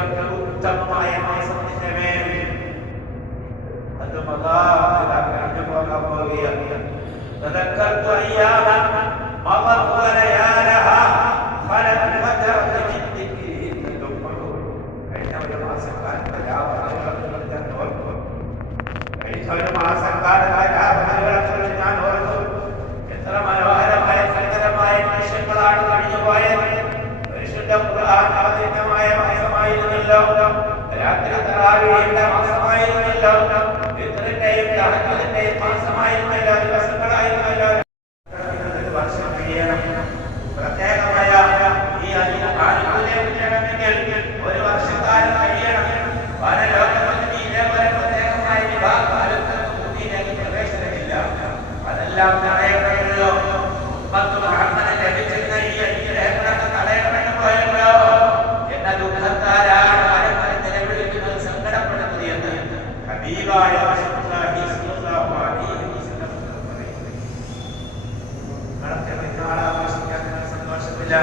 ഏറ്റവും ഉത്തമമായ മാസത്തിന്റെ മേൽ അത് കഴിഞ്ഞു പോകാൻ പോവുകയാണ്. എത്ര മനോഹരമായ സുന്ദരമായ നിമിഷങ്ങളാണ് കഴിഞ്ഞുപോയത്. പരിശുദ്ധ ഖുർആൻ അവതീർണമായ മാസമായിരുന്നല്ലോ. രാത്രി തറാവീഹിന്റെ മാസമായിരുന്നല്ലോ. ഫിത്റിന്റെയും തഹജ്ജുദിന്റെയും മാസമായിരുന്നല്ലോ. ദിവസങ്ങളായിരുന്നല്ലോ. വർഷം കഴിയണം. പ്രത്യേകമായ ഈ ആനുകൂല്യം കിട്ടണമെങ്കിൽ ഒരു വർഷക്കാലം കഴിയണം. പരലോകമൊന്നും ഇതേപോലെ പ്രത്യേകമായ വിവാഹകാലത്ത് ഭൂമിയിലേക്ക് പ്രവേശനമില്ല. അതെല്ലാം തടയണമല്ലോ. മുഹമ്മദിന് ലഭിച്ചിരുന്ന ഈ അനുഗ്രഹങ്ങളൊക്കെ തടയണമെന്ന് പോയല്ലോ എന്ന ദുഃഖത്താലാണ് ആരെങ്കിലും നിലവിളിക്കുന്നത്, സങ്കടപ്പെടുന്നത് എന്ന് ഹബീബായ റസൂലുള്ളാഹി സ്വല്ലല്ലാഹു അലൈഹി വസല്ലം പറയുന്നു. സന്തോഷത്തില്ല